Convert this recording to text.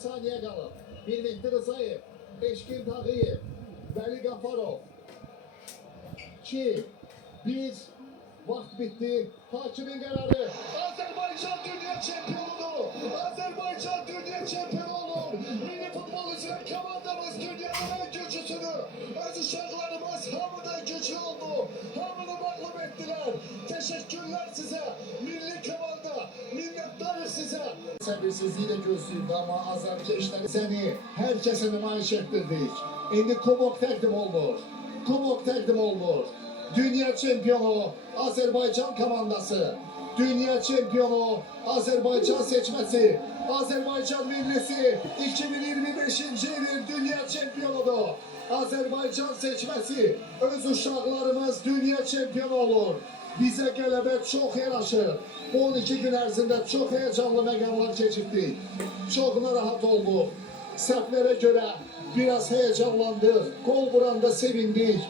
saniye qalıb. Bir Mehdi Rızayev, Eşkin Tağıyev, Vəli Qafarov. 2, 1, vaxt bitdi. Hakimin qərarı. Azərbaycan dünya çempionudur. Azərbaycan dünya çempionu olur. Milli futbol üzrə komandamız dünyanın en güclüsünü. Öz uşaqlarımız hamıdan güclü oldu. Hamını məğlub etdilər. Teşekkürler size. Milli komanda. Minnettarız size. Səbirsizliklə gözləyirdi amma azarkeşləri səni hər kəsə nümayiş etdirdik. İndi kubok təqdim olunur. Kubok təqdim olunur. Dünya çempionu Azerbaycan komandası. Dünya çempionu Azerbaycan seçmesi. Azerbaycan millisi 2025. yılın dünya çempiyonudur. Azerbaycan seçmesi. Öz uşaqlarımız dünya çempionu olur. Bize qələbə çox yaraşır. Bu 12 gün ərzində çox heyecanlı məqamlar keçirdik. Çox narahat olduq. Səhvlərə görə biraz heyecanlandıq. Gol vuranda sevindik.